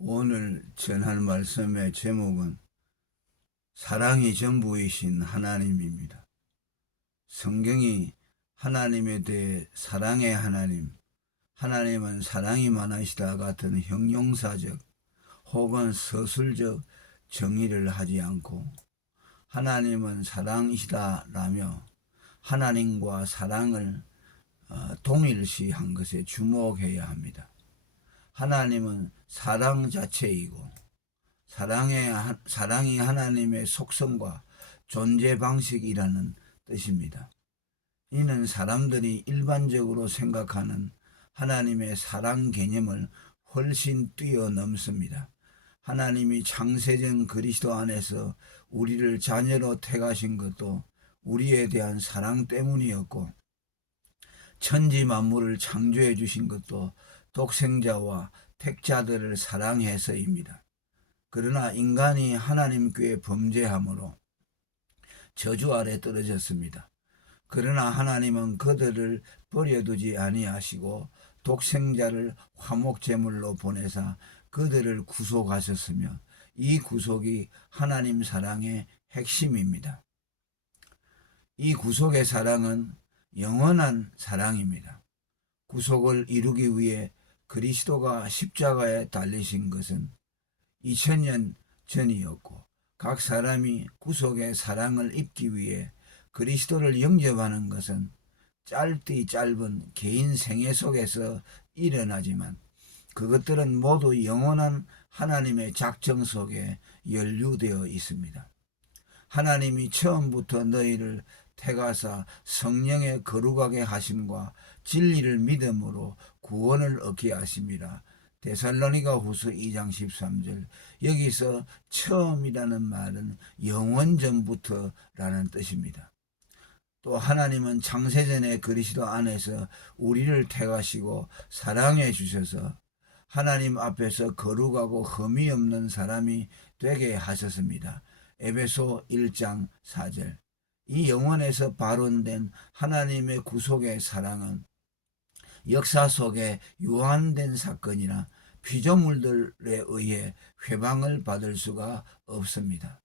오늘 전할 말씀의 제목은 사랑이 전부이신 하나님입니다. 성경이 하나님에 대해 사랑의 하나님, 하나님은 사랑이 많으시다 같은 형용사적 혹은 서술적 정의를 하지 않고 하나님은 사랑이시다라며 하나님과 사랑을 동일시한 것에 주목해야 합니다. 하나님은 사랑 자체이고 사랑이 하나님의 속성과 존재 방식이라는 뜻입니다. 이는 사람들이 일반적으로 생각하는 하나님의 사랑 개념을 훨씬 뛰어넘습니다. 하나님이 창세전 그리스도 안에서 우리를 자녀로 택하신 것도 우리에 대한 사랑 때문이었고, 천지 만물을 창조해 주신 것도 독생자와 택자들을 사랑해서입니다. 그러나 인간이 하나님께 범죄함으로 저주 아래 떨어졌습니다. 그러나 하나님은 그들을 버려두지 아니하시고 독생자를 화목제물로 보내사 그들을 구속하셨으며, 이 구속이 하나님 사랑의 핵심입니다. 이 구속의 사랑은 영원한 사랑입니다. 구속을 이루기 위해 그리스도가 십자가에 달리신 것은 2000년 전이었고, 각 사람이 구속의 사랑을 입기 위해 그리스도를 영접하는 것은 짧디 짧은 개인 생애 속에서 일어나지만 그것들은 모두 영원한 하나님의 작정 속에 연루되어 있습니다. 하나님이 처음부터 너희를 택하사 성령의 거룩하게 하심과 진리를 믿음으로 구원을 얻게 하심이라. 데살로니가 후서 2장 13절. 여기서 처음이라는 말은 영원 전부터라는 뜻입니다. 또 하나님은 창세전에 그리스도 안에서 우리를 택하시고 사랑해 주셔서 하나님 앞에서 거룩하고 흠이 없는 사람이 되게 하셨습니다. 에베소 1장 4절. 이 영원에서 발원된 하나님의 구속의 사랑은 역사 속에 유한된 사건이나 피조물들에 의해 회방을 받을 수가 없습니다.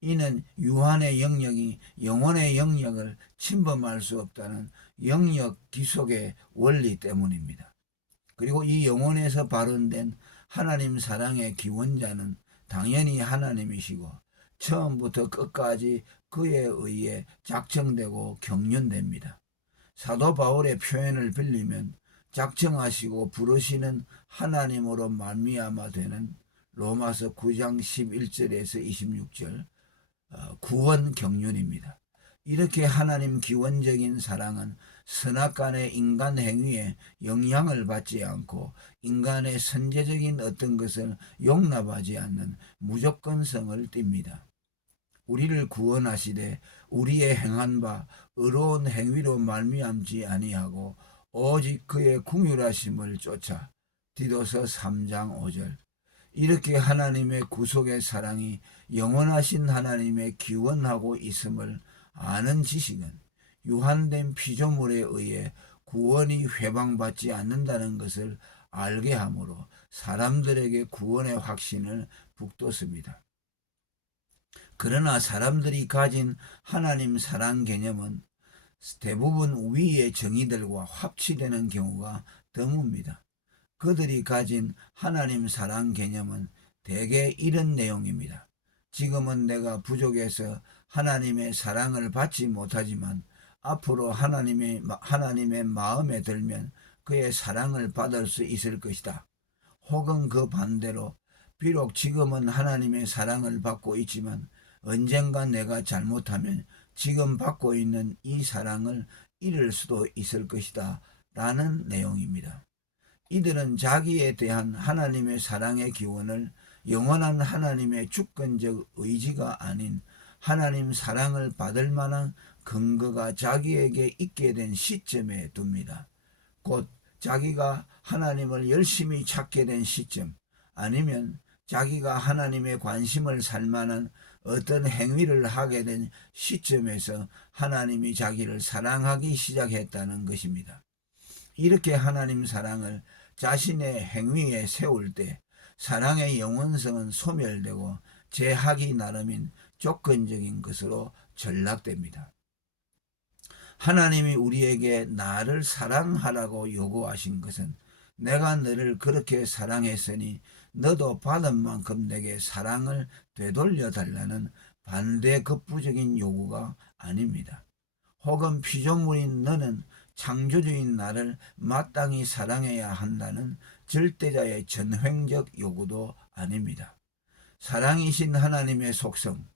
이는 유한의 영역이 영혼의 영역을 침범할 수 없다는 영역 기속의 원리 때문입니다. 그리고 이 영혼에서 발원된 하나님 사랑의 기원자는 당연히 하나님이시고 처음부터 끝까지 그에 의해 작정되고 경륜됩니다. 사도 바울의 표현을 빌리면 작정하시고 부르시는 하나님으로 말미암아 되는 로마서 9장 11절에서 26절 구원 경륜입니다. 이렇게 하나님 기원적인 사랑은 선악간의 인간 행위에 영향을 받지 않고 인간의 선제적인 어떤 것을 용납하지 않는 무조건성을 띱니다. 우리를 구원하시되 우리의 행한 바 의로운 행위로 말미암지 아니하고 오직 그의 긍휼하심을 쫓아. 디도서 3장 5절. 이렇게 하나님의 구속의 사랑이 영원하신 하나님의 기원하고 있음을 아는 지식은 유한된 피조물에 의해 구원이 회방받지 않는다는 것을 알게 하므로 사람들에게 구원의 확신을 북돋습니다. 그러나 사람들이 가진 하나님 사랑 개념은 대부분 위의 정의들과 합치되는 경우가 드뭅니다. 그들이 가진 하나님 사랑 개념은 대개 이런 내용입니다. 지금은 내가 부족해서 하나님의 사랑을 받지 못하지만 앞으로 하나님의 마음에 들면 그의 사랑을 받을 수 있을 것이다. 혹은 그 반대로 비록 지금은 하나님의 사랑을 받고 있지만 언젠가 내가 잘못하면 지금 받고 있는 이 사랑을 잃을 수도 있을 것이다 라는 내용입니다. 이들은 자기에 대한 하나님의 사랑의 기원을 영원한 하나님의 주권적 의지가 아닌 하나님 사랑을 받을 만한 근거가 자기에게 있게 된 시점에 둡니다. 곧 자기가 하나님을 열심히 찾게 된 시점, 아니면 자기가 하나님의 관심을 살 만한 어떤 행위를 하게 된 시점에서 하나님이 자기를 사랑하기 시작했다는 것입니다. 이렇게 하나님 사랑을 자신의 행위에 세울 때 사랑의 영원성은 소멸되고 제하기 나름인 조건적인 것으로 전락됩니다. 하나님이 우리에게 나를 사랑하라고 요구하신 것은 내가 너를 그렇게 사랑했으니 너도 받은 만큼 내게 사랑을 되돌려 달라는 반대급부적인 요구가 아닙니다. 혹은 피조물인 너는 창조주인 나를 마땅히 사랑해야 한다는 절대자의 전횡적 요구도 아닙니다. 사랑이신 하나님의 속성,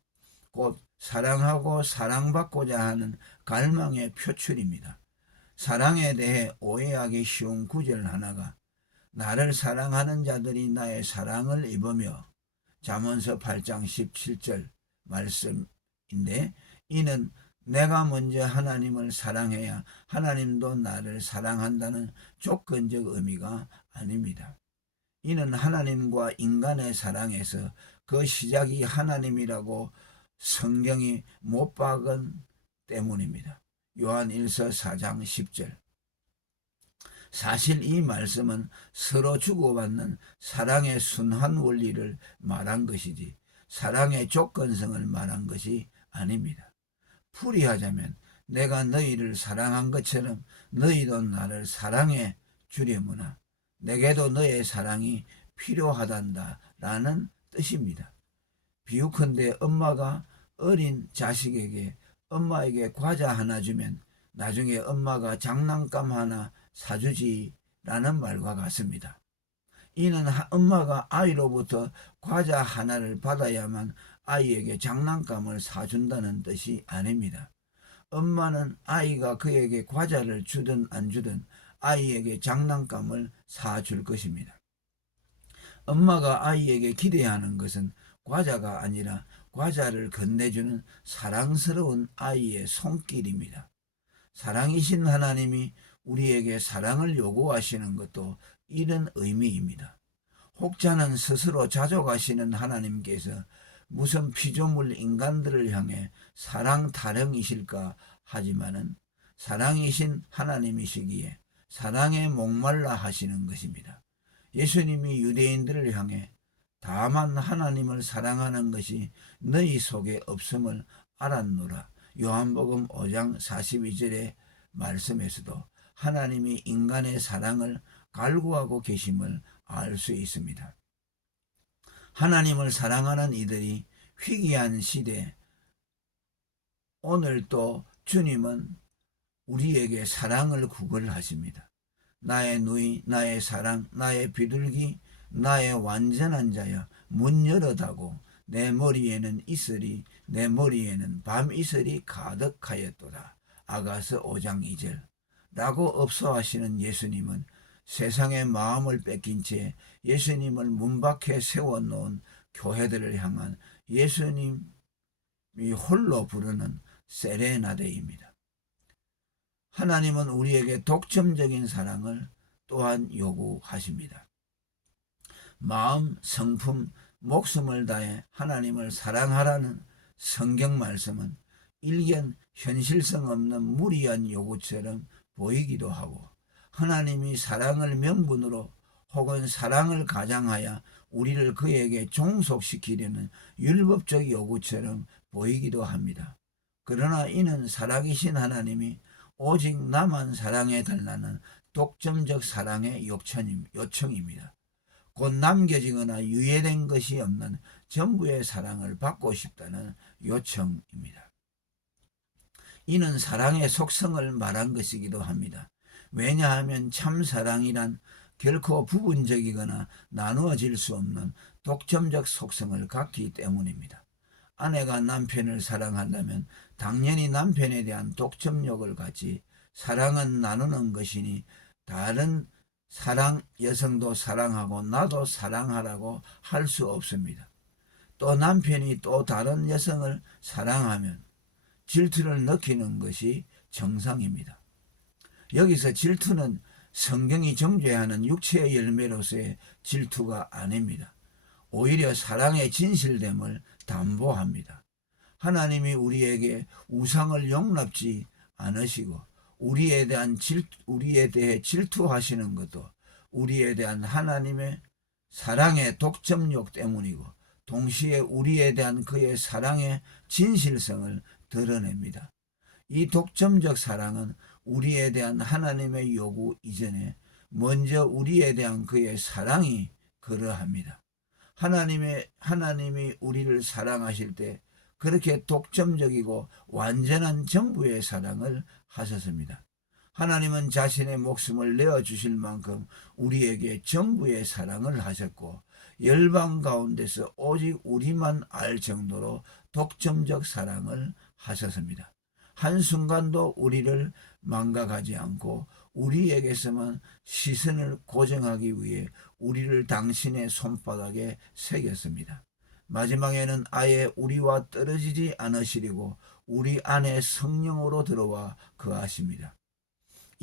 곧 사랑하고 사랑받고자 하는 갈망의 표출입니다. 사랑에 대해 오해하기 쉬운 구절 하나가 나를 사랑하는 자들이 나의 사랑을 입으며 잠언서 8장 17절 말씀인데, 이는 내가 먼저 하나님을 사랑해야 하나님도 나를 사랑한다는 조건적 의미가 아닙니다. 이는 하나님과 인간의 사랑에서 그 시작이 하나님이라고 성경이 못 박은 때문입니다. 요한 1서 4장 10절. 사실 이 말씀은 서로 주고받는 사랑의 순환 원리를 말한 것이지 사랑의 조건성을 말한 것이 아닙니다. 풀이하자면 내가 너희를 사랑한 것처럼 너희도 나를 사랑해 주려무나 내게도 너의 사랑이 필요하단다라는 뜻입니다. 비유컨대 엄마가 어린 자식에게 엄마에게 과자 하나 주면 나중에 엄마가 장난감 하나 사주지라는 말과 같습니다. 이는 엄마가 아이로부터 과자 하나를 받아야만 아이에게 장난감을 사준다는 뜻이 아닙니다. 엄마는 아이가 그에게 과자를 주든 안 주든 아이에게 장난감을 사줄 것입니다. 엄마가 아이에게 기대하는 것은 과자가 아니라 과자를 건네주는 사랑스러운 아이의 손길입니다. 사랑이신 하나님이 우리에게 사랑을 요구하시는 것도 이런 의미입니다. 혹자는 스스로 자족하시는 하나님께서 무슨 피조물 인간들을 향해 사랑 타령이실까 하지만은 사랑이신 하나님이시기에 사랑에 목말라 하시는 것입니다. 예수님이 유대인들을 향해 다만 하나님을 사랑하는 것이 너희 속에 없음을 알았노라. 요한복음 5장 42절의 말씀에서도 하나님이 인간의 사랑을 갈구하고 계심을 알 수 있습니다. 하나님을 사랑하는 이들이 희귀한 시대, 오늘 또 주님은 우리에게 사랑을 구걸하십니다. 나의 누이, 나의 사랑, 나의 비둘기, 나의 완전한 자여, 문 열어다고 내 머리에는 이슬이, 내 머리에는 밤이슬이 가득하였도다. 아가서 5장 2절. 라고 업소하시는 예수님은 세상의 마음을 뺏긴 채 예수님을 문 밖에 세워놓은 교회들을 향한 예수님이 홀로 부르는 세레나데입니다. 하나님은 우리에게 독점적인 사랑을 또한 요구하십니다. 마음, 성품, 목숨을 다해 하나님을 사랑하라는 성경 말씀은 일견 현실성 없는 무리한 요구처럼 보이기도 하고 하나님이 사랑을 명분으로 혹은 사랑을 가장하여 우리를 그에게 종속시키려는 율법적 요구처럼 보이기도 합니다. 그러나 이는 살아계신 하나님이 오직 나만 사랑해달라는 독점적 사랑의 요청입니다. 곧 남겨지거나 유예된 것이 없는 전부의 사랑을 받고 싶다는 요청입니다. 이는 사랑의 속성을 말한 것이기도 합니다. 왜냐하면 참 사랑이란 결코 부분적이거나 나누어질 수 없는 독점적 속성을 갖기 때문입니다. 아내가 남편을 사랑한다면 당연히 남편에 대한 독점력을 갖지 사랑은 나누는 것이니 다른 사랑 여성도 사랑하고 나도 사랑하라고 할 수 없습니다. 또 남편이 또 다른 여성을 사랑하면 질투를 느끼는 것이 정상입니다. 여기서 질투는 성경이 정죄하는 육체의 열매로서의 질투가 아닙니다. 오히려 사랑의 진실됨을 담보합니다. 하나님이 우리에게 우상을 용납지 않으시고 우리에 대해 질투하시는 것도 우리에 대한 하나님의 사랑의 독점력 때문이고 동시에 우리에 대한 그의 사랑의 진실성을 드러냅니다. 이 독점적 사랑은 우리에 대한 하나님의 요구 이전에 먼저 우리에 대한 그의 사랑이 그러합니다. 하나님이 우리를 사랑하실 때 그렇게 독점적이고 완전한 전부의 사랑을 하셨습니다. 하나님은 자신의 목숨을 내어주실 만큼 우리에게 전부의 사랑을 하셨고 열방 가운데서 오직 우리만 알 정도로 독점적 사랑을 하셨습니다. 한순간도 우리를 망각하지 않고 우리에게서만 시선을 고정하기 위해 우리를 당신의 손바닥에 새겼습니다. 마지막에는 아예 우리와 떨어지지 않으시려고 우리 안에 성령으로 들어와 거하십니다.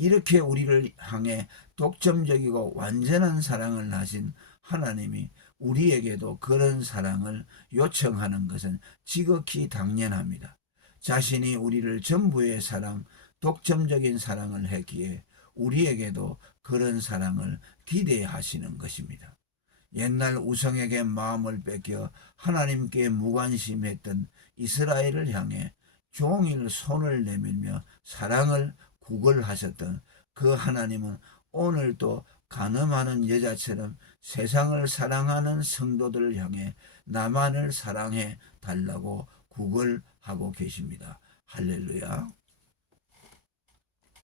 이렇게 우리를 향해 독점적이고 완전한 사랑을 하신 하나님이 우리에게도 그런 사랑을 요청하는 것은 지극히 당연합니다. 자신이 우리를 전부의 사랑, 독점적인 사랑을 했기에 우리에게도 그런 사랑을 기대하시는 것입니다. 옛날 우상에게 마음을 뺏겨 하나님께 무관심했던 이스라엘을 향해 종일 손을 내밀며 사랑을 구걸하셨던 그 하나님은 오늘도 간음하는 여자처럼 세상을 사랑하는 성도들을 향해 나만을 사랑해 달라고 구걸하고 계십니다. 할렐루야.